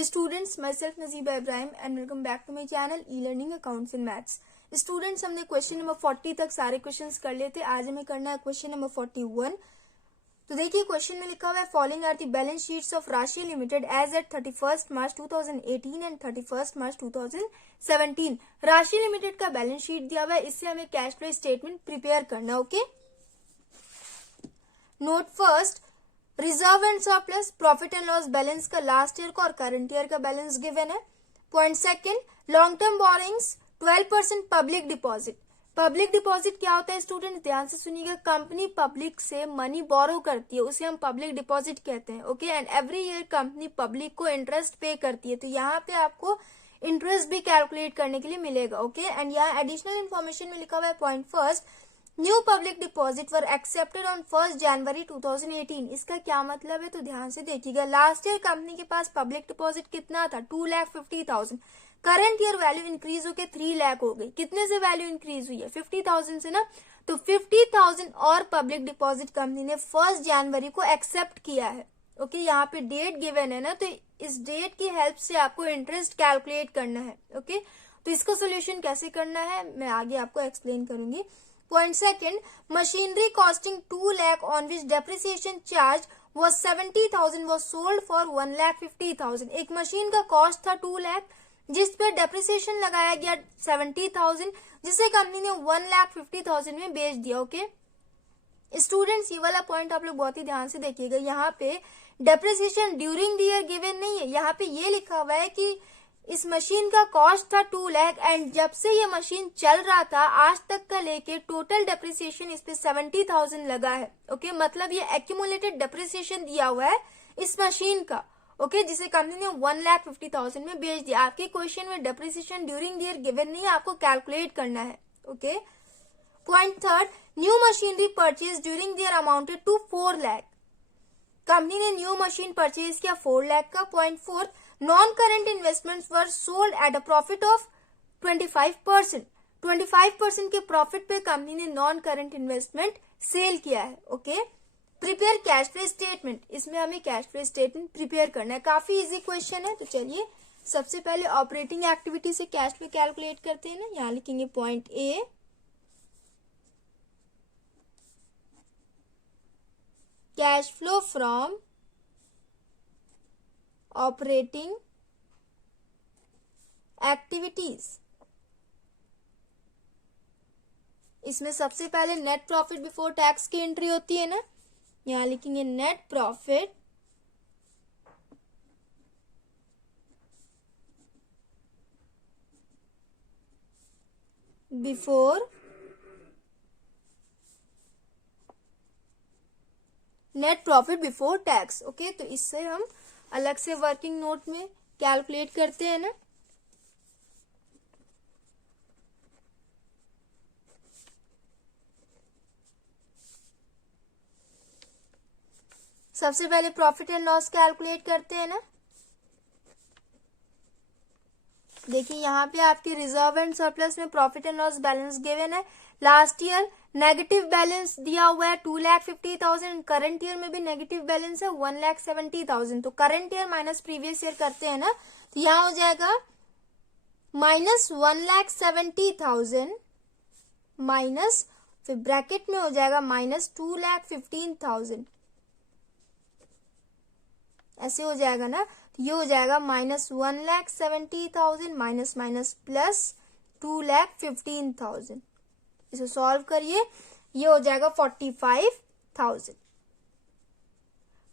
Hello students, myself Najiba Ibrahim and welcome back to my channel e learning accounts and maths. Students, हमने question number 40 तक सारे questions कर लिए थे। आज हमें करना है क्वेश्चन नंबर 41। तो देखिए, क्वेश्चन में लिखा हुआ है following are the balance sheets of Rashi limited as at 31 March 2018 and 31 March 2017। Rashi limited का बैलेंस शीट दिया हुआ है, इससे हमें कैश फ्लो स्टेटमेंट प्रिपेयर करना। Okay, node first, reserve and surplus, profit and loss balance का लास्ट ईयर का और करंट ईयर का बैलेंस गिवन है। Point second, long term borrowings 12% public deposit. Public deposit क्या होता है स्टूडेंट, ध्यान से सुनिएगा। कंपनी पब्लिक से मनी बोरो करती है, उसे हम पब्लिक डिपॉजिट कहते हैं। Okay, and every year company public को इंटरेस्ट पे करती है, तो यहाँ पे आपको इंटरेस्ट भी कैलकुलेट करने के लिए मिलेगा। ओके, एंड यहाँ एडिशनल इन्फॉर्मेशन में लिखा हुआ है point first, new public deposit were accepted on 1 जनवरी 2018। इसका क्या मतलब है, तो ध्यान से देखिएगा। लास्ट ईयर कंपनी के पास पब्लिक डिपॉजिट कितना था, 2,50,000। करंट ईयर वैल्यू इंक्रीज होकर 3 लाख हो गई। कितने से वैल्यू इंक्रीज हुई है, 50,000 से ना। तो 50,000 और पब्लिक डिपॉजिट कंपनी ने 1 जनवरी को एक्सेप्ट किया है। ओके, यहाँ पे डेट गिवन है ना, तो इस डेट की हेल्प से आपको इंटरेस्ट कैलकुलेट करना है। ओके, तो इसका सोल्यूशन कैसे करना है मैं आगे आपको एक्सप्लेन करूंगी। Point second, machinery costing 2 lakh on which depreciation charge was 70,000 was sold for 1,50,000। एक मशीन का कॉस्ट था 2 लाख, जिस पे डेप्रिसिएशन लगाया गया 70,000, जिसे कंपनी ने 1,50,000 में बेच दिया। ओके स्टूडेंट्स, ये वाला पॉइंट आप लोग बहुत ही ध्यान से देखिएगा। यहाँ पे depreciation during the year given नहीं है, यहाँ पे ये लिखा हुआ है कि इस मशीन का कॉस्ट था 2 लाख एंड जब से ये मशीन चल रहा था आज तक का लेके टोटल डेप्रिसिएशन इस पे 70,000 लगा है। ओके, मतलब ये एक्यूमुलेटेड डेप्रिसिएशन दिया हुआ है इस मशीन का। ओके, जिसे कंपनी ने 1,50,000 में बेच दिया। आपके क्वेश्चन में depreciation during the year given नहीं है, आपको कैलकुलेट करना है। Okay, point third, new machinery purchase during the year amounted to 4 lakh. Company ने न्यू मशीन परचेज किया 4 लाख का। Point fourth, non current investments were sold at a profit of 25%। 25% के profit पे कंपनी ने नॉन करंट इन्वेस्टमेंट सेल किया है। Okay, prepare cash flow statement, इसमें हमें कैश फ्लो स्टेटमेंट प्रिपेयर करना है। काफी इजी क्वेश्चन है, तो चलिए सबसे पहले ऑपरेटिंग एक्टिविटी से कैश फ्लो कैलकुलेट करते हैं ना। यहाँ लिखेंगे point A, cash flow from operating activities. इसमें सबसे पहले नेट प्रॉफिट बिफोर टैक्स की एंट्री होती है ना। यहां लिखेंगे net profit before net profit before tax. Okay, तो इससे हम अलग से वर्किंग नोट में कैलकुलेट करते हैं ना। सबसे पहले प्रॉफिट एंड लॉस कैलकुलेट करते हैं ना। देखिए, यहाँ पे आपके रिजर्व एंड सरप्लस में profit and loss balance given है। लास्ट ईयर नेगेटिव बैलेंस दिया हुआ है 2,50,000। करंट ईयर में भी नेगेटिव बैलेंस है 1,70,000। तो current year minus previous year करते हैं ना, तो यहाँ हो जाएगा माइनस 1,70,000 माइनस, फिर ब्रैकेट में हो जाएगा माइनस 2,15,000। ऐसे हो जाएगा ना, तो ये हो जाएगा माइनस 1,70,000 माइनस माइनस प्लस 2,15,000। इसे सॉल्व करिए, ये हो जाएगा 45,000।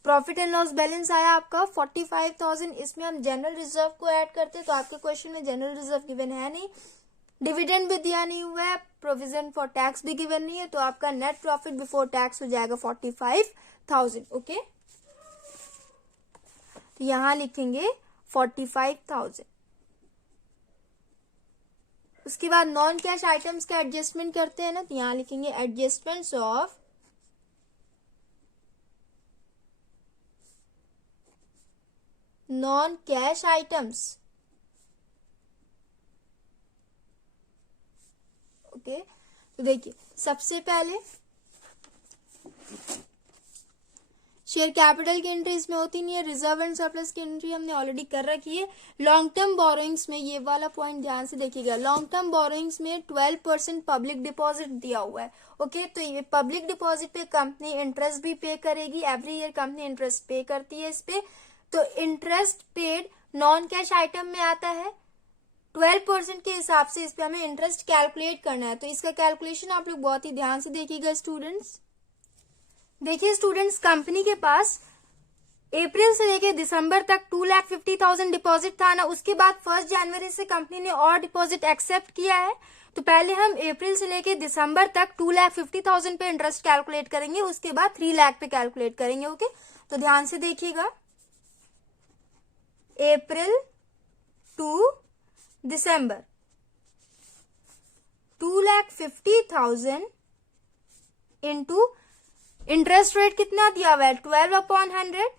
प्रॉफिट एंड लॉस बैलेंस आया आपका 45,000। इसमें हम जनरल रिजर्व को ऐड करते हैं, तो आपके क्वेश्चन में जनरल रिजर्व गिवन है नहीं, डिविडेंड भी दिया नहीं हुआ है, प्रोविजन फॉर टैक्स भी गिवन नहीं है, तो आपका नेट प्रॉफिट बिफोर टैक्स हो जाएगा 45,000। ओके, तो यहां लिखेंगे 45,000। उसके बाद नॉन कैश आइटम्स का एडजस्टमेंट करते हैं ना, तो यहां लिखेंगे adjustments of non cash items. Okay, तो देखिए सबसे पहले शेयर कैपिटल की एंट्री इसमें होती नहीं है। रिजर्व एंड सरप्लस की एंट्री हमने ऑलरेडी कर रखी है। लॉन्ग टर्म बोरोइंग्स में ये वाला पॉइंट ध्यान से देखिएगा, लॉन्ग टर्म बोरोइंग्स में 12% पब्लिक डिपॉजिट दिया हुआ है। ओके, तो ये पब्लिक डिपॉजिट पे कंपनी इंटरेस्ट भी पे करेगी, एवरी ईयर कंपनी इंटरेस्ट पे करती है इस पे। तो interest paid non cash item में आता है। 12% के हिसाब से इस पे हमें इंटरेस्ट कैलकुलेट करना है। तो इसका कैलकुलेशन आप लोग बहुत ही ध्यान से देखिएगा स्टूडेंट्स। देखिए स्टूडेंट्स, कंपनी के पास अप्रैल से लेके दिसंबर तक 2,50,000 डिपॉजिट था ना, उसके बाद 1 जनवरी से कंपनी ने और डिपॉजिट एक्सेप्ट किया है। तो पहले हम अप्रैल से लेके दिसंबर तक 2,50,000 पे इंटरेस्ट कैलकुलेट करेंगे, उसके बाद 3 लाख पे कैलकुलेट करेंगे। ओके, तो ध्यान से देखिएगा, अप्रैल टू दिसंबर 2,50,000 इंटू इंटरेस्ट रेट कितना दिया हुआ है 12/100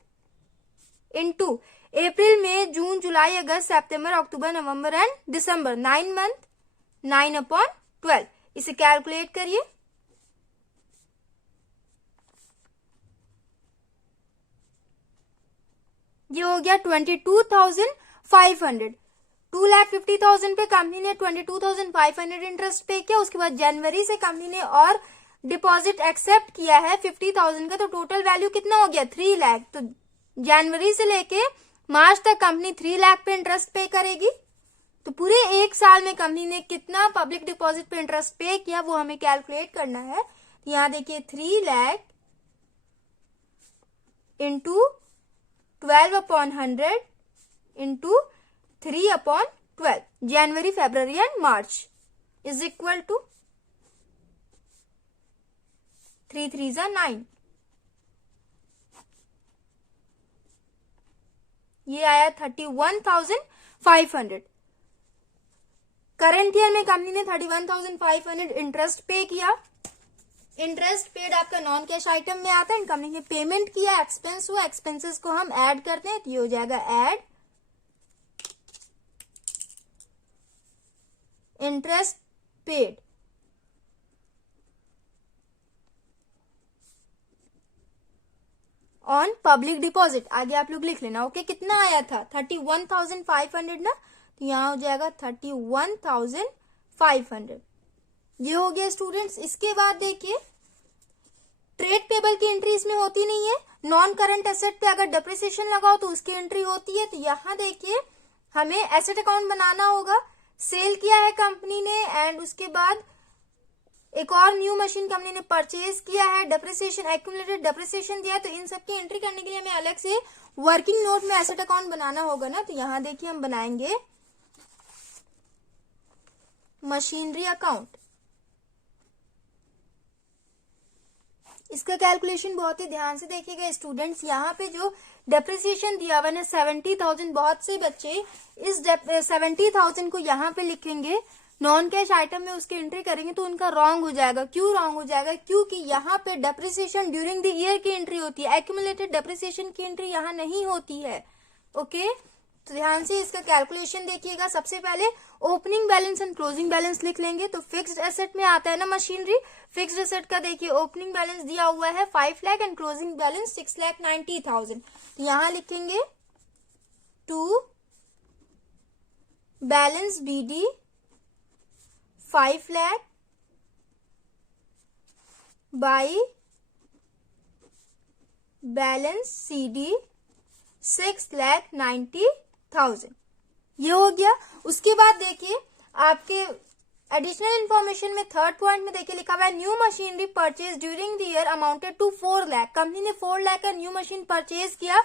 इंटू अप्रैल मई जून जुलाई अगस्त सितंबर अक्टूबर नवंबर एंड दिसंबर 9 मंथ 9/12। इसे कैलकुलेट करिए। ये हो गया 22,500। 2,50,000 पे कंपनी ने 22,500 इंटरेस्ट पे किया। उसके बाद जनवरी से कंपनी ने और डिपॉजिट एक्सेप्ट किया है 50,000 का। तो टोटल वैल्यू कितना हो गया 3 लाख। तो जनवरी से लेके मार्च तक कंपनी 3 लाख पे इंटरेस्ट पे करेगी। तो पूरे एक साल में कंपनी ने कितना पब्लिक डिपॉजिट पे इंटरेस्ट पे किया वो हमें कैलकुलेट करना है। तो यहां देखिए 3 लाख इंटू 12/100 इंटू 3/12 जनवरी फरवरी and March is equal to 3 3 9। ये आया 31,500। करंट ईयर में कंपनी ने 31,500 इंटरेस्ट पे किया। इंटरेस्ट पेड आपका नॉन कैश आइटम में आता है। कंपनी ने पेमेंट किया, एक्सपेंस हुआ, एक्सपेंसेस को हम ऐड करते हैं तो ये हो जाएगा add interest paid on public deposit. आगे आप लोग लिख लेना। ओके, कितना आया था 31,500 ना, तो यहां हो जाएगा 31,500। ये हो गया स्टूडेंट्स। इसके बाद देखिए ट्रेड पेबल की एंट्री इसमें होती नहीं है। नॉन करंट एसेट पे अगर डिप्रिसिएशन लगाओ तो उसकी एंट्री होती है। तो यहां देखिए हमें एसेट अकाउंट बनाना होगा। सेल किया है कंपनी ने एंड उसके बाद एक और न्यू मशीन कंपनी ने परचेज किया है, डिप्रिसिएशन एक्यूमुलेटेड डिप्रिसिएशन दिया है। तो इन सब की एंट्री करने के लिए हमें अलग से वर्किंग नोट में एसेट अकाउंट बनाना होगा ना। तो यहां देखिए हम बनाएंगे मशीनरी अकाउंट। इसका कैलकुलेशन बहुत ही ध्यान से देखिएगा स्टूडेंट्स। यहाँ पे जो डेप्रिसिएशन दिया हुआ है 70,000, बहुत से बच्चे इस 70,000 को यहाँ पे लिखेंगे नॉन कैश आइटम में, उसकी एंट्री करेंगे तो उनका रॉन्ग हो जाएगा। क्यों रॉन्ग हो जाएगा? क्योंकि यहाँ पे डेप्रिसिएशन ड्यूरिंग द ईयर की एंट्री होती है, एक्यूमुलेटेड डेप्रिसिएशन की एंट्री यहाँ नहीं होती है। ओके, तो ध्यान से इसका कैलकुलेशन देखिएगा। सबसे पहले opening balance and closing balance लिख लेंगे। तो फिक्स्ड एसेट में आता है ना मशीनरी, फिक्स्ड एसेट का देखिए ओपनिंग बैलेंस दिया हुआ है 5 लाख एंड क्लोजिंग बैलेंस 6,90,000। तो यहां लिखेंगे to balance BD 5 lakh by balance CD 6,90,000। ये हो गया। उसके बाद देखिए आपके एडिशनल इंफॉर्मेशन में थर्ड पॉइंट में देखिए लिखा हुआ है new machinery purchase during the year amounted to 4 lakh. Company ने 4 लाख का न्यू मशीन परचेज किया।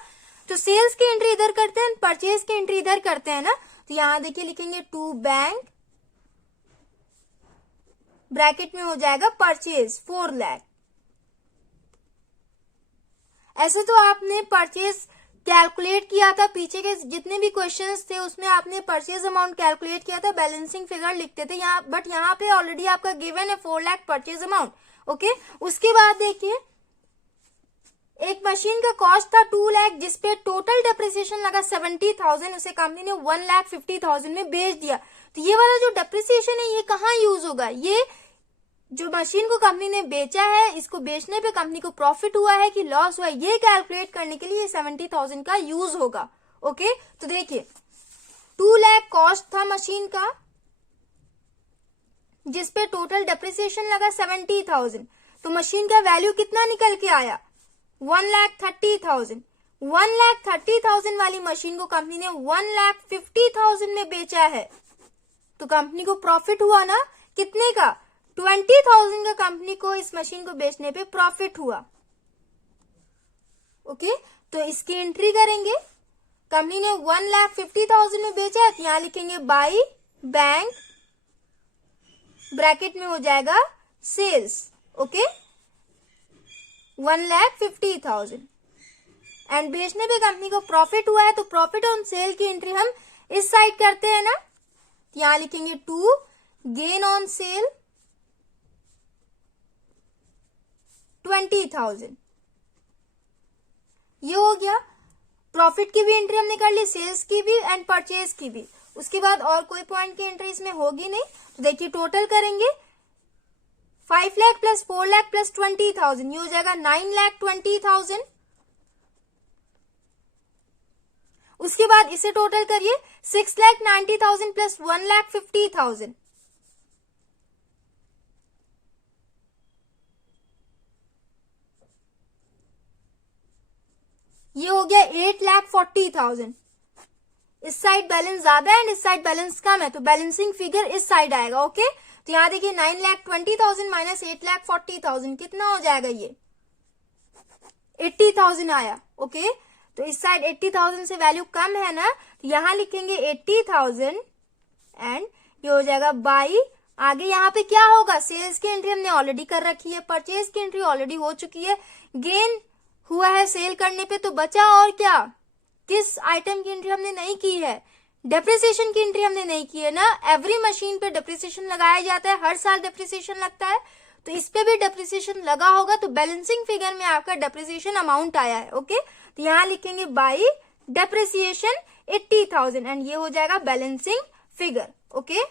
तो सेल्स की एंट्री इधर करते हैं, परचेज की एंट्री इधर करते हैं ना। तो यहां देखिए लिखेंगे टू बैंक ब्रैकेट में हो जाएगा परचेज 4 लाख। ऐसे तो आपने परचेज कैलकुलेट किया था, पीछे के जितने भी क्वेश्चंस थे उसमें आपने परचेज अमाउंट कैलकुलेट किया था, बैलेंसिंग फिगर लिखते थे यहाँ, बट यहाँ पे ऑलरेडी आपका गिवन है 4 लाख परचेज अमाउंट। ओके, उसके बाद देखिए एक मशीन का कॉस्ट था 2 लाख जिसपे टोटल डेप्रिसिएशन लगा 70,000, उसे कंपनी ने 1,50,000 में बेच दिया। तो ये वाला जो डेप्रिसिएशन है ये कहाँ यूज होगा? ये जो मशीन को कंपनी ने बेचा है, इसको बेचने पे कंपनी को प्रॉफिट हुआ है कि लॉस हुआ है, ये कैलकुलेट करने के लिए 70,000 का यूज होगा। ओके, तो देखिए 2 लाख कॉस्ट था मशीन का, जिसपे टोटल डेप्रिसिएशन लगा 70,000, तो मशीन का वैल्यू कितना निकल के आया 1,30,000। 1,30,000 वाली मशीन को कंपनी ने 1,50,000 में बेचा है, तो कंपनी को प्रॉफिट हुआ ना, कितने का 20,000 का कंपनी को इस मशीन को बेचने पे प्रॉफिट हुआ। ओके, तो इसकी एंट्री करेंगे। कंपनी ने 1,50,000 में बेचा है, तो यहां लिखेंगे बाई बैंक, ब्रैकेट में हो जाएगा सेल्स। ओके, 1,50,000 एंड बेचने पे कंपनी को प्रॉफिट हुआ है, तो प्रॉफिट ऑन सेल की एंट्री हम इस साइड करते हैं ना, यहां लिखेंगे 2 गेन ऑन सेल 20,000। ये हो गया, प्रॉफिट की भी एंट्री हमने कर ली, सेल्स की भी एंड परचेज की भी। उसके बाद और कोई पॉइंट की एंट्री इसमें होगी नहीं, तो देखिए टोटल करेंगे 5 लाख प्लस 4 लाख प्लस 20,000, ये हो जाएगा 9,20,000। उसके बाद इसे टोटल करिए 6,90,000 प्लस 1,50,000, ये हो गया 8,40,000। इस साइड बैलेंस ज्यादा है एंड इस साइड बैलेंस कम है, तो बैलेंसिंग फिगर इस साइड आएगा। ओके, तो यहां देखिए 9,20,000 माइनस 8,40,000 कितना हो जाएगा, ये 80,000 आया। ओके, तो इस साइड 80,000 से वैल्यू कम है ना, तो यहां लिखेंगे 80,000 एंड ये हो जाएगा बाई, आगे यहाँ पे क्या होगा, सेल्स की एंट्री हमने ऑलरेडी कर रखी है, परचेज की एंट्री ऑलरेडी हो चुकी है, गेन हुआ है सेल करने पे, तो बचा और क्या, किस आइटम की एंट्री हमने नहीं की है, डेप्रिसिएशन की एंट्री हमने नहीं की है ना। एवरी मशीन पे डेप्रिसिएशन लगाया जाता है, हर साल डेप्रिसिएशन लगता है, तो इस पे भी डेप्रिसिएशन लगा होगा, तो बैलेंसिंग फिगर में आपका डेप्रिसिएशन अमाउंट आया है। ओके, तो यहां लिखेंगे बाई डेप्रिसिएशन 80,000 एंड ये हो जाएगा बैलेंसिंग फिगर। ओके,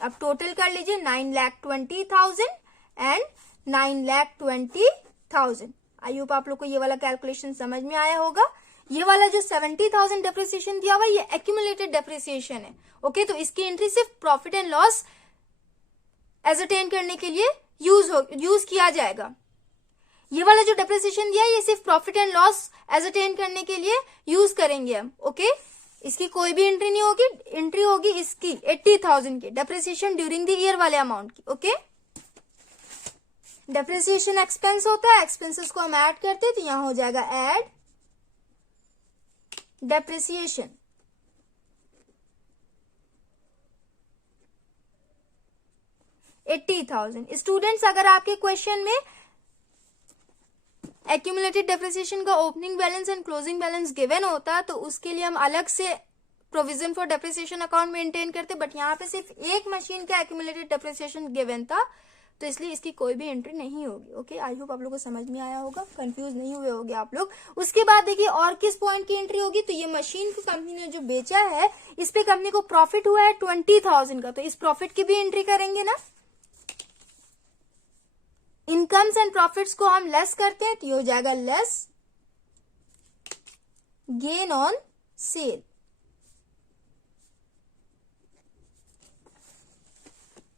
अब टोटल कर लीजिए 9,20,000 एंड 9,20,000। आई होप आप लोग को ये वाला कैलकुलेशन समझ में आया होगा। ये वाला जो 70,000 डेप्रिसिएशन दिया हुआ, ये एक्यूमुलेटेड डेप्रिसिएशन है। ओके, तो इसकी एंट्री सिर्फ प्रॉफिट एंड लॉस एजरटेन करने के लिए यूज किया जाएगा। ये वाला जो डेप्रिसिएशन दिया है, ये सिर्फ प्रॉफिट एंड लॉस एजरटेन करने के लिए यूज करेंगे हम। ओके, इसकी कोई भी एंट्री नहीं होगी, एंट्री होगी इसकी 80,000 की डेप्रिसिएशन ड्यूरिंग द ईयर वाले अमाउंट की। ओके, डेप्रिसिएशन एक्सपेंस होता है, एक्सपेंसेस को हम ऐड करते हैं, तो यहां हो जाएगा ऐड डेप्रिसिएशन। $80,000। स्टूडेंट्स, अगर आपके क्वेश्चन में एक्यूमुलेटेड डेप्रिसिएशन का opening balance and closing balance given होता, तो उसके लिए हम अलग से provision for depreciation account maintain करते, बट यहाँ पे सिर्फ एक मशीन का एक्यूमुलेटेड डेप्रिसिएशन गिवन था, तो इसलिए इसकी कोई भी एंट्री नहीं होगी। ओके, आई होप आप लोगों को समझ में आया होगा, कंफ्यूज नहीं हुए होंगे आप लोग। उसके बाद देखिए और किस पॉइंट की एंट्री होगी, तो ये मशीन को कंपनी ने जो बेचा है, इस पे कंपनी को प्रॉफिट हुआ है 20,000 का, तो इस प्रॉफिट की भी एंट्री करेंगे ना। इनकम्स एंड प्रॉफिट्स को हम लेस करते हैं, तो ये हो जाएगा लेस गेन ऑन सेल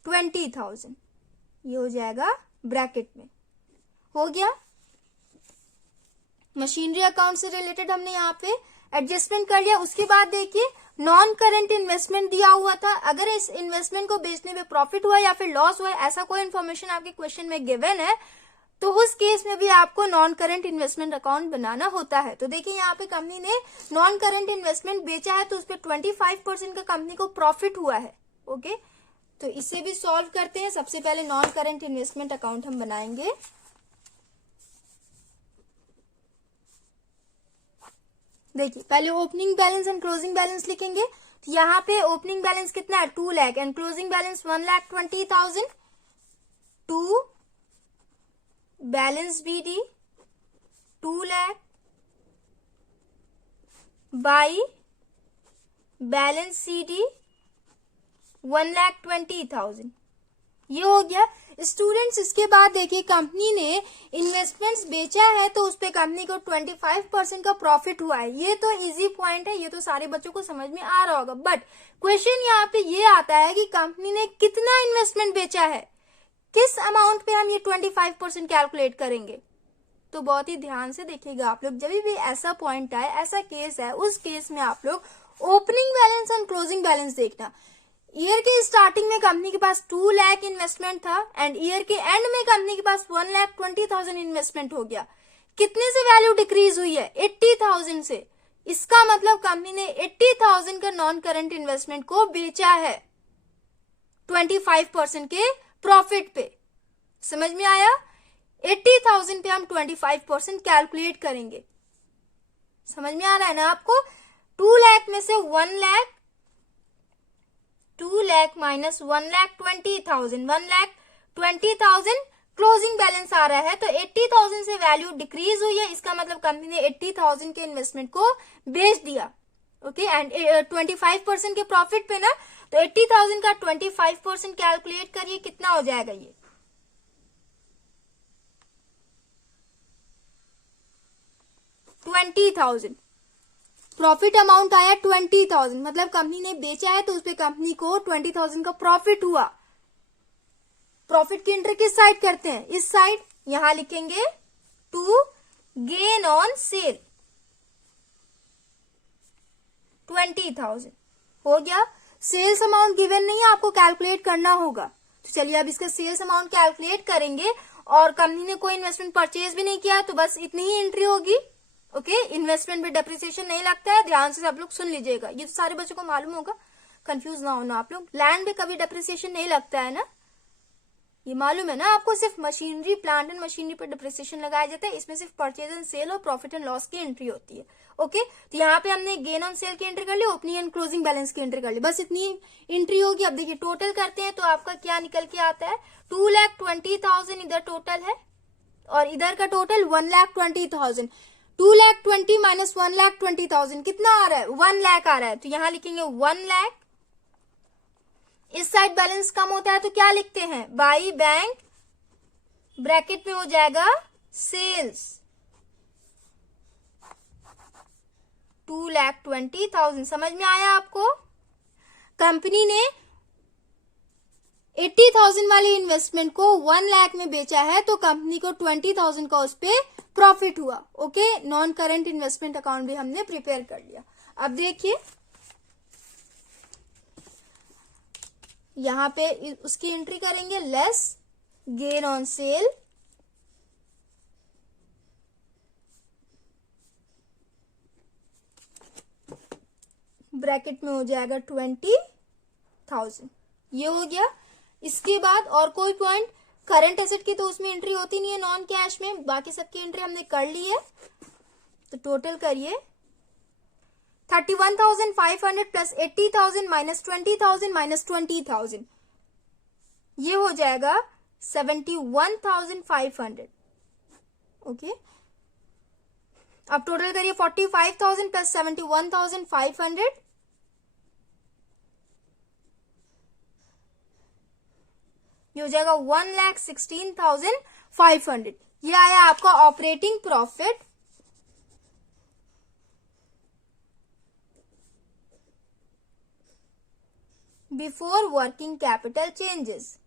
20,000, ये हो जाएगा ब्रैकेट में। हो गया, मशीनरी अकाउंट से रिलेटेड हमने यहाँ पे एडजस्टमेंट कर लिया। उसके बाद देखिए नॉन करेंट इन्वेस्टमेंट दिया हुआ था, अगर इस इन्वेस्टमेंट को बेचने पे प्रॉफिट हुआ या फिर लॉस हुआ, ऐसा कोई इन्फॉर्मेशन आपके क्वेश्चन में गिवन है, तो उस केस में भी आपको नॉन करेंट इन्वेस्टमेंट अकाउंट बनाना होता है। तो देखिए यहाँ पे कंपनी ने नॉन करेंट इन्वेस्टमेंट बेचा है, तो उस पर 25% का कंपनी को प्रॉफिट हुआ है। ओके, तो इसे भी सॉल्व करते हैं। सबसे पहले नॉन करेंट इन्वेस्टमेंट अकाउंट हम बनाएंगे। देखिए पहले opening balance and closing balance लिखेंगे, तो यहाँ पे ओपनिंग बैलेंस कितना है 2 lakh and closing balance 1,20,000। 2 balance BD 2 lakh by balance CD 1,20,000, ये हो गया स्टूडेंट्स। इसके बाद देखिए कंपनी ने इन्वेस्टमेंट्स बेचा है तो उस पे कंपनी को 25% का प्रॉफिट हुआ है। ये तो इजी पॉइंट है, ये तो सारे बच्चों को समझ में आ रहा होगा। बट क्वेश्चन यहाँ पे ये आता है कि कंपनी ने कितना इन्वेस्टमेंट बेचा है, किस अमाउंट पे हम ये 25% कैलकुलेट करेंगे। तो बहुत ही ध्यान से देखिएगा आप लोग, जब भी ऐसा पॉइंट आए, ऐसा केस है, उस केस में आप लोग ओपनिंग बैलेंस और क्लोजिंग बैलेंस देखना। ईयर के स्टार्टिंग में कंपनी के पास 2 लाख इन्वेस्टमेंट था एंड ईयर के एंड में कंपनी के पास 1,20,000 इन्वेस्टमेंट हो गया। कितने से वैल्यू डिक्रीज हुई है? 80,000 से। इसका मतलब कंपनी ने 80,000 का नॉन करंट इन्वेस्टमेंट को बेचा है 25% के प्रॉफिट पे। समझ में आया? 80,000 पे हम 25% कैलकुलेट करेंगे। समझ में आ रहा है ना आपको? 2 लाख में से 1 lakh, 2 lakh minus 1,20,000, 1,20,000 closing balance आ रहा है। तो 80,000 से वैल्यू डिक्रीज हुई है, इसका मतलब कंपनी ने 80,000 के इन्वेस्टमेंट को बेच दिया। ओके, एंड 25% के प्रॉफिट पे ना, तो 80,000 का 25% कैलकुलेट करिए, कितना हो जाएगा ये? 20,000। प्रॉफिट अमाउंट आया 20,000, मतलब कंपनी ने बेचा है तो उस पे कंपनी को 20,000 का प्रॉफिट हुआ। प्रॉफिट की एंट्री किस साइड करते हैं? इस साइड। यहां लिखेंगे टू गेन ऑन सेल 20,000 हो गया। सेल्स अमाउंट गिवन नहीं है, आपको कैलकुलेट करना होगा। तो चलिए अब इसका सेल्स अमाउंट कैलकुलेट करेंगे। और कंपनी ने कोई इन्वेस्टमेंट परचेज भी नहीं किया, तो बस इतनी ही एंट्री होगी। ओके, इन्वेस्टमेंट में डेप्रिसिएशन नहीं लगता है, ध्यान से सब लोग सुन लीजिएगा, ये तो सारे बच्चों को मालूम होगा, कंफ्यूज ना होना आप लोग। लैंड पे कभी डेप्रिसिएशन नहीं लगता है ना, ये मालूम है ना आपको। सिर्फ मशीनरी, प्लांट एंड मशीनरी पर डिप्रिसिएशन लगाया जाता है, इसमें सिर्फ परचेज एंड सेल और प्रॉफिट एंड लॉस की एंट्री होती है। ओके, तो यहाँ पे हमने गेन ऑन सेल की एंट्री कर ली, ओपनिंग एंड क्लोजिंग बैलेंस की एंट्री कर ली, बस इतनी एंट्री होगी। अब देखिए टोटल करते हैं तो आपका क्या निकल के आता है? 2,20,000 इधर टोटल है और इधर का टोटल 1,20,000। 2,20,000 माइनस 1,20,000 कितना आ रहा है? 1 लाख आ रहा है। तो यहां लिखेंगे 1 लाख। इस साइड बैलेंस कम होता है तो क्या लिखते हैं? बाई बैंक, ब्रैकेट में हो जाएगा सेल्स 2,20,000। समझ में आया आपको? कंपनी ने 80,000 वाली इन्वेस्टमेंट को 1 लाख में बेचा है तो कंपनी को 20,000 का उस पे प्रॉफिट हुआ। Okay, non current investment account भी हमने प्रिपेयर कर लिया। अब देखिए यहां पे उसकी एंट्री करेंगे, less gain on sale bracket में हो जाएगा 20,000। ये हो गया। इसके बाद और कोई पॉइंट? करंट एसेट की तो उसमें एंट्री होती नहीं है नॉन कैश में, बाकी सबकी एंट्री हमने कर ली है। तो टोटल करिए 31,500 प्लस 80,000 माइनस 20,000 माइनस 20,000, ये हो जाएगा 71,500। ओके, अब टोटल करिए 45,000 प्लस 71,500, ये हो जाएगा 1,16,500। ये आया आपका operating profit before working capital changes.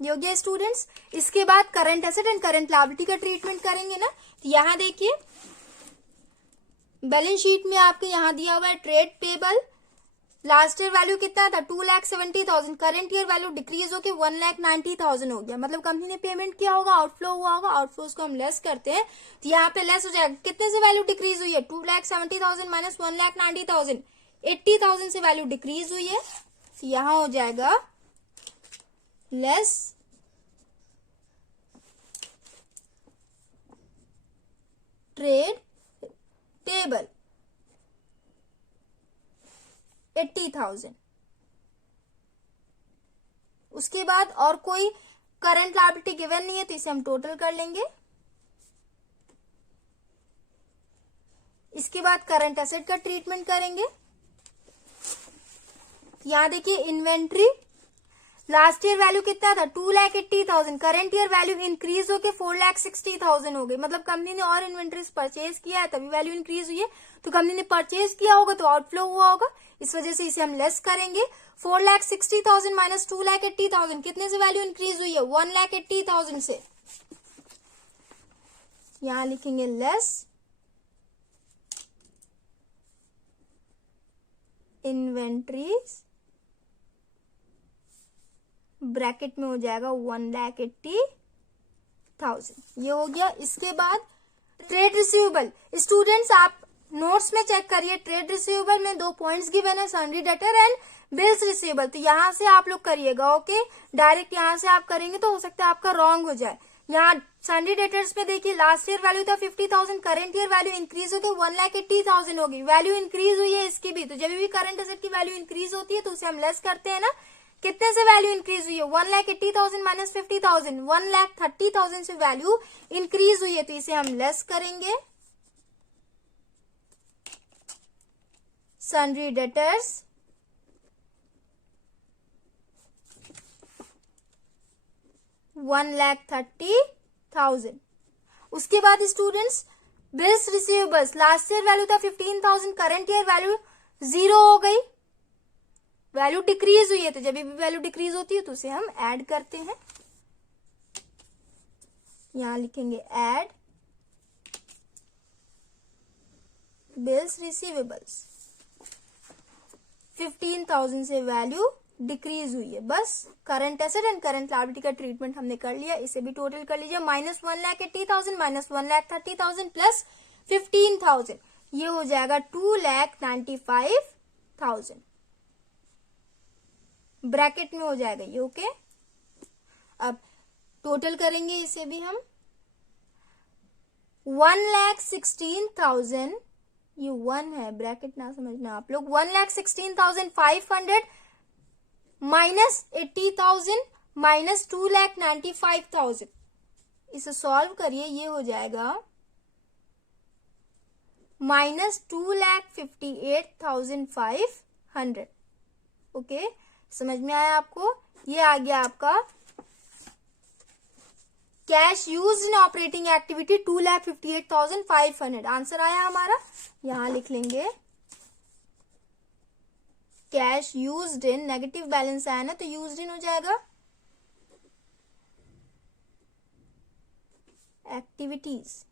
ये हो गया स्टूडेंट्स। इसके बाद current asset and current liability का ट्रीटमेंट करेंगे ना। तो यहां देखिए बैलेंस शीट में आपके यहां दिया हुआ है trade payable. Last year value कितना था? 2,70,000। करंट ईयर वैल्यू डिक्रीज होकर 1,90,000 हो गया, मतलब कंपनी ने पेमेंट किया होगा, आउटफ्लो हुआ होगा, आउटफ्लोज को हम लेस करते हैं तो यहाँ पे लेस हो जाएगा। कितने से वैल्यू डिक्रीज हुई है? 2,70,000 माइनस 1,90,000, 80,000 से वैल्यू डिक्रीज हुई है। तो यहां हो जाएगा लेस ट्रेड टेबल 80,000। उसके बाद और कोई करंट लायबिलिटी गिवन नहीं है तो इसे हम टोटल कर लेंगे। इसके बाद करंट एसेट का ट्रीटमेंट करेंगे। यहाँ देखिए इन्वेंट्री लास्ट ईयर वैल्यू कितना था 2,80,000, करंट ईयर वैल्यू इंक्रीज होके 4,60,000 हो गई। मतलब कंपनी ने और इन्वेंट्रीज परचेज किया है तभी वैल्यू इंक्रीज हुई है। तो कंपनी ने परचेज किया होगा तो आउटफ्लो हुआ होगा, इस वजह से इसे हम लेस करेंगे। 4,60,000 माइनस 2,80,000 कितने से वैल्यू इंक्रीज हुई है 1,80,000 से। यहां लिखेंगे लेस इन्वेंट्रीज, ब्रैकेट में हो जाएगा 1,80,000, ये हो गया। इसके बाद ट्रेड रिसीवेबल, स्टूडेंट्स आप नोट्स में चेक करिए, ट्रेड रिसीवेबल में 2 पॉइंट्स गिवन है, sundry debtor and bills receivable. तो यहां से आप लोग करिएगा, ओके। डायरेक्ट यहां से आप करेंगे तो हो सकता है आपका रॉन्ग हो जाए। यहाँ सन्ड्री डेटर्स में देखिए लास्ट ईयर वैल्यू था 50,000, करंट ईयर वैल्यू इंक्रीज होकर 1,80,000 होगी, वैल्यू इंक्रीज हुई है इसकी भी। तो जब भी करंट एसेट की वैल्यू इंक्रीज होती है तो उसे हम लेस करते हैं ना। कितने से वैल्यू इंक्रीज हुई है 1,80,000 माइनस 50,000, 1,30,000 से वैल्यू इंक्रीज हुई है, तो इसे हम लेस करेंगे। Sundry debtors $1,30,000। उसके बाद students bills receivables, last year value था 15,000, करंट ईयर वैल्यू 0 हो गई, वैल्यू डिक्रीज हुई है। तो जब भी वैल्यू डिक्रीज होती है तो उसे हम ऐड करते हैं। यहां लिखेंगे ऐड बिल्स रिसीवेबल्स, 15,000 से वैल्यू डिक्रीज हुई है। बस current asset and current liability का ट्रीटमेंट हमने कर लिया, इसे भी टोटल कर लीजिए। माइनस 1,80,000 माइनस 1,30,000 प्लस 15,000, ये हो जाएगा 2,95,000, ब्रैकेट में हो जाएगा ये, ओके। अब टोटल करेंगे इसे भी हम। 1,16,000, ये 1 है, ब्रैकेट ना समझना आप लोग। 1,16,500 माइनस 80,000 माइनस 2,95,000, इसे सॉल्व करिए, ये हो जाएगा माइनस 2,58,500, ओके। समझ में आया आपको? ये आ गया आपका cash used in operating activity 2,58,500, answer आया हमारा। यहां लिख लेंगे cash used in, negative balance आया ना तो यूज्ड इन हो जाएगा एक्टिविटीज,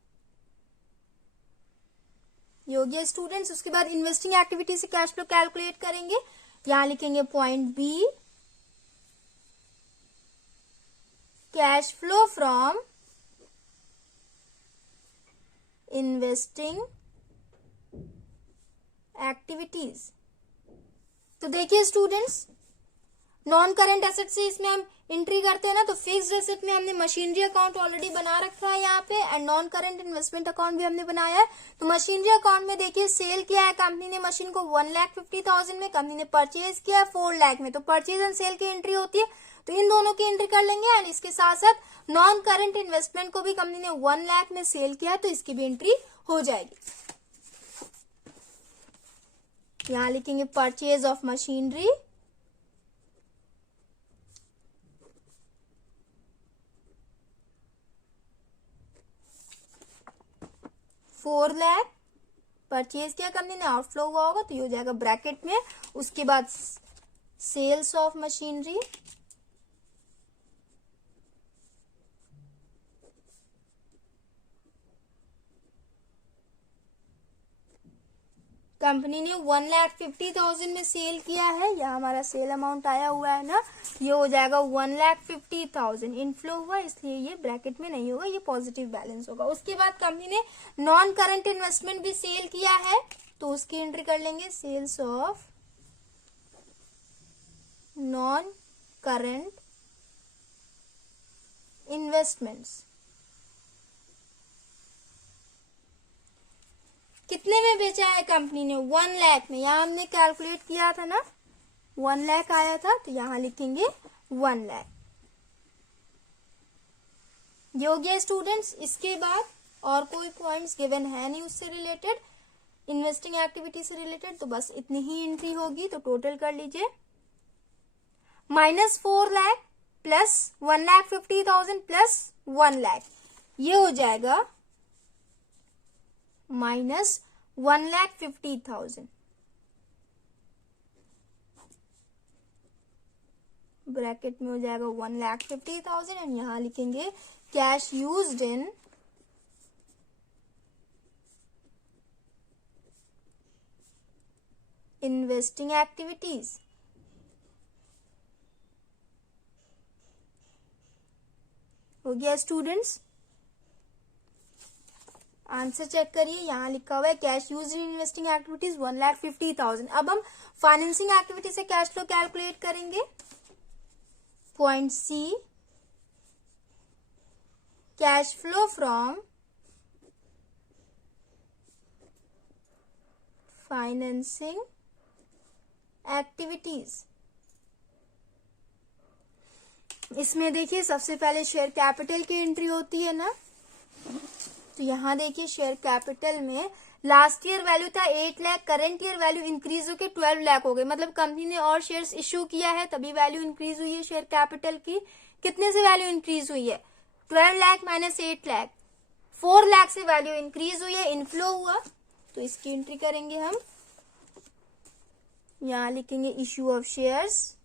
ये हो गया स्टूडेंट्स। उसके बाद इन्वेस्टिंग एक्टिविटी से कैश फ्लो कैलकुलेट करेंगे। यहां लिखेंगे point B, cash flow from investing activities. तो देखिए स्टूडेंट्स, नॉन करंट एसेट से इसमें हम एंट्री करते हैं ना, तो फिक्स्ड एसेट में हमने मशीनरी अकाउंट ऑलरेडी बना रखा है यहाँ पे, and non current investment account भी हमने बनाया है। तो मशीनरी अकाउंट में देखिए सेल किया है कंपनी ने मशीन को 1,50,000 में, कंपनी ने परचेज किया है 4 लाख में, तो परचेज एंड सेल की एंट्री होती है, तो इन दोनों की एंट्री कर लेंगे। एंड इसके साथ साथ नॉन करंट इन्वेस्टमेंट को भी कंपनी ने 1 लाख में सेल किया है, तो इसकी भी एंट्री हो जाएगी। यहां लिखेंगे purchase of machinery, $4 lakh purchase किया कंपनी ने, आउटफ्लो हुआ होगा तो ये हो जाएगा ब्रैकेट में। उसके बाद सेल्स ऑफ मशीनरी, कंपनी ने 1,50,000 में सेल किया है, यह हमारा सेल अमाउंट आया हुआ है ना, ये हो जाएगा 1,50,000, इनफ्लो हुआ इसलिए ये ब्रैकेट में नहीं होगा, ये पॉजिटिव बैलेंस होगा। उसके बाद कंपनी ने नॉन करंट इन्वेस्टमेंट भी सेल किया है, तो उसकी एंट्री कर लेंगे sales of non current investments. कितने में बेचा है कंपनी ने 1 लाख में, यहां हमने कैलकुलेट किया था ना 1 लाख आया था, तो यहां लिखेंगे 1 लाख, ये हो गया स्टूडेंट्स। इसके बाद और कोई पॉइंट्स गिवन है नहीं उससे रिलेटेड, इन्वेस्टिंग एक्टिविटी से रिलेटेड, तो बस इतनी ही एंट्री होगी। तो टोटल कर लीजिए minus 4 lakh plus 1,50,000 plus 1 lakh, ये हो जाएगा माइनस 1,50,000। ब्रैकेट में हो जाएगा 1,50,000 एंड यहां लिखेंगे cash used in investing activities. हो गया स्टूडेंट्स, आंसर चेक करिए, यहां लिखा हुआ है cash used in investing activities 1,50,000। अब हम फाइनेंसिंग एक्टिविटी से कैश फ्लो कैलकुलेट करेंगे। Point C, cash flow from financing activities. इसमें देखिए सबसे पहले शेयर कैपिटल की एंट्री होती है ना, तो यहां देखिए शेयर कैपिटल में लास्ट ईयर वैल्यू था 8 lakh, current year value increase होकर 12 लाख हो गई, मतलब कंपनी ने और शेयर्स इश्यू किया है तभी वैल्यू इंक्रीज हुई है शेयर कैपिटल की। कितने से वैल्यू इंक्रीज हुई है? 12 लाख माइनस 8 लाख, 4 लाख से वैल्यू इंक्रीज हुई है, इनफ्लो हुआ, तो इसकी एंट्री करेंगे हम। यहां लिखेंगे इश्यू ऑफ शेयर्स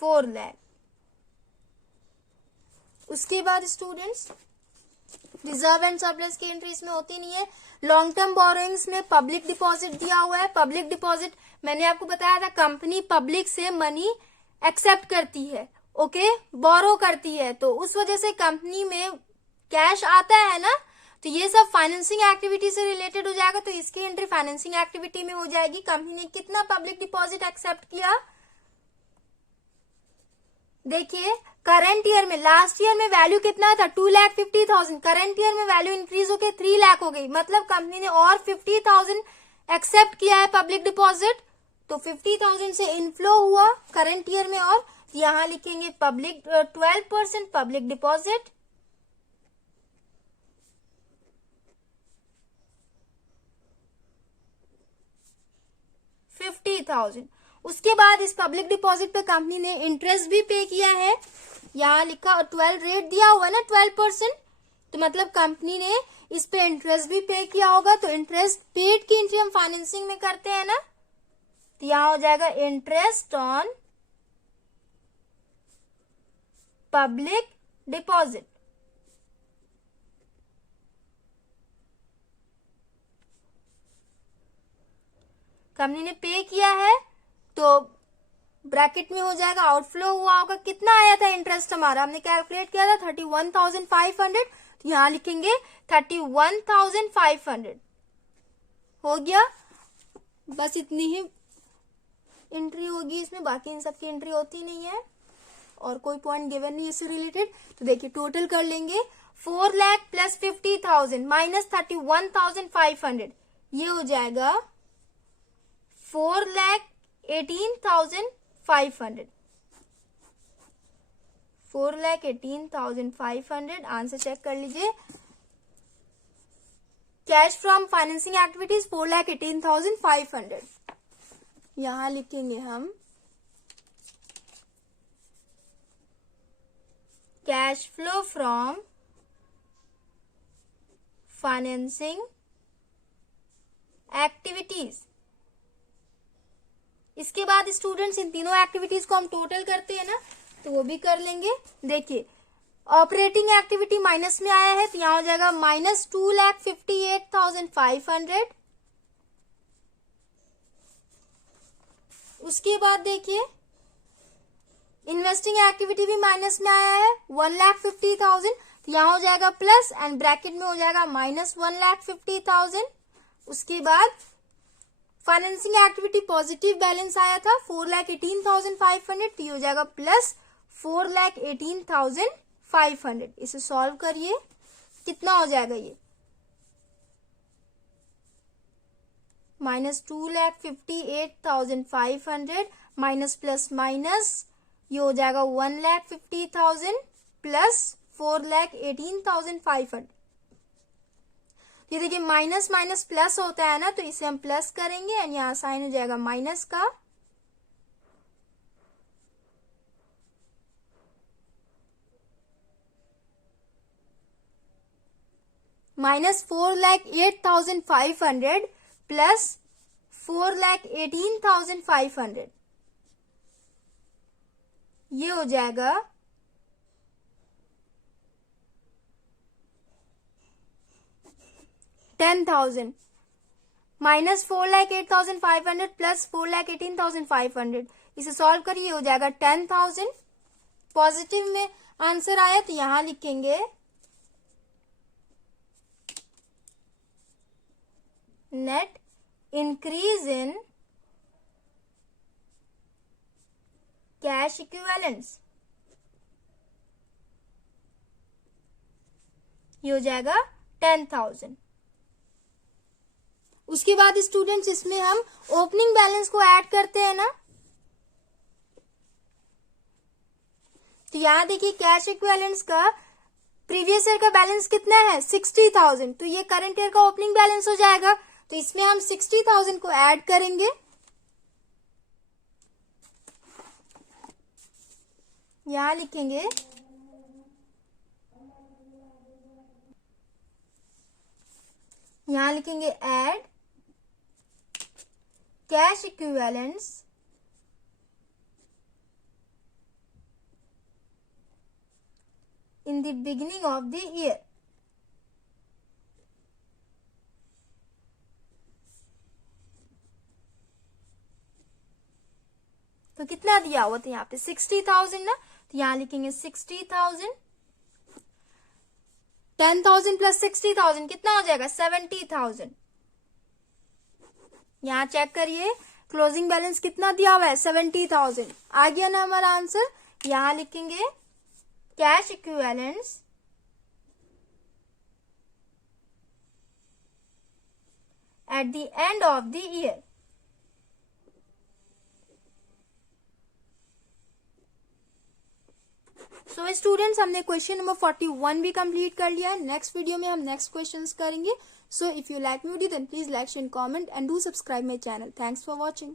4 लाख। उसके बाद स्टूडेंट्स रिजर्व एंड सरप्लस की एंट्री इसमें होती नहीं है। लॉन्ग टर्म बोरोइंग्स में पब्लिक डिपॉजिट दिया हुआ है। पब्लिक डिपॉजिट मैंने आपको बताया था, कंपनी पब्लिक से मनी एक्सेप्ट करती है, ओके, बोरो करती है, तो उस वजह से कंपनी में कैश आता है ना, तो ये सब फाइनेंसिंग एक्टिविटी से रिलेटेड हो जाएगा, तो इसकी एंट्री फाइनेंसिंग एक्टिविटी में हो जाएगी। कंपनी ने कितना पब्लिक डिपॉजिट एक्सेप्ट किया, देखिए करंट ईयर में, लास्ट ईयर में वैल्यू कितना था 2,50,000, करंट ईयर में वैल्यू इंक्रीज होकर 3 लाख हो गई, मतलब कंपनी ने और 50,000 एक्सेप्ट किया है पब्लिक डिपॉजिट, तो 50,000 से इनफ्लो हुआ करंट ईयर में। और यहां लिखेंगे पब्लिक 12% पब्लिक डिपॉजिट, $50,000। उसके बाद इस पब्लिक डिपॉजिट पे कंपनी ने इंटरेस्ट भी पे किया है, यहां लिखा 12 रेट दिया हुआ ना 12%, तो मतलब कंपनी ने इस पे इंटरेस्ट भी पे किया होगा, तो इंटरेस्ट पेड की एंट्री हम फाइनेंसिंग में करते हैं ना, तो यहां हो जाएगा interest on public deposit. Company ने पे किया है तो ब्रैकेट में हो जाएगा आउटफ्लो हुआ होगा, कितना आया था इंटरेस्ट हमारा, हमने कैलकुलेट किया था 31,500, तो यहां लिखेंगे 31,500। हो गया, बस इतनी ही एंट्री होगी इसमें, बाकी इन सब की एंट्री होती नहीं है और कोई पॉइंट गिवन नहीं इससे रिलेटेड। तो देखिए टोटल कर लेंगे, 4 लाख प्लस 50,000 माइनस 31,500, ये हो जाएगा 4,18,500, 4,18,500। आंसर चेक कर लीजिए, कैश फ्रॉम फाइनेंसिंग एक्टिविटीज 4,18,500। यहां लिखेंगे हम cash flow from financing activities. इसके बाद स्टूडेंट्स इन तीनों एक्टिविटीज को हम टोटल करते हैं ना, तो वो भी कर लेंगे। देखिए ऑपरेटिंग एक्टिविटी माइनस में आया है, तो यहां हो जाएगा माइनस 2,58,500। उसके बाद देखिए इन्वेस्टिंग एक्टिविटी भी माइनस में आया है 1,50,000, तो यहां हो जाएगा प्लस एंड ब्रैकेट में हो जाएगा माइनस 1,50,000। उसके बाद फाइनेंसिंग एक्टिविटी पॉजिटिव बैलेंस आया था 4,18,500, तो ये हो जाएगा प्लस 4,18,500। इसे सॉल्व करिए, कितना हो जाएगा ये, माइनस 2,58,500 माइनस प्लस माइनस, ये हो जाएगा 1,50,000 प्लस 4,18,500। ये देखिए माइनस माइनस प्लस होता है ना, तो इसे हम प्लस करेंगे एंड यहाँ साइन हो जाएगा माइनस का। माइनस 4,08,500 प्लस 4,18,500, ये हो जाएगा 10,000। माइनस 4,08,500 प्लस 4,18,500, इसे सॉल्व करिए हो जाएगा 10,000। पॉजिटिव में आंसर आया तो यहां लिखेंगे net increase in cash equivalence, ये हो जाएगा 10,000। उसके बाद स्टूडेंट्स इसमें हम ओपनिंग बैलेंस को ऐड करते हैं ना, तो यहां देखिए कैश इक्विवेलेंस का प्रीवियस ईयर का बैलेंस कितना है 60,000, तो ये करंट ईयर का ओपनिंग बैलेंस हो जाएगा। तो इसमें हम 60,000 को ऐड करेंगे, यहां लिखेंगे add cash equivalence in the beginning of the year। तो कितना दिया हुआ था यहाँ पे 60,000 ना, तो यहाँ लिखेंगे 60,000। 10,000 प्लस 60,000 कितना हो जाएगा 70,000। यहाँ चेक करिए क्लोजिंग बैलेंस कितना दिया हुआ है 70,000। आ गया ना हमारा आंसर। यहाँ लिखेंगे cash equivalence at the end of the year. So students हमने क्वेश्चन नंबर 41 भी कंप्लीट कर लिया है। नेक्स्ट वीडियो में हम नेक्स्ट क्वेश्चंस करेंगे। So if you like video then please like share comment and do subscribe my channel. Thanks for watching.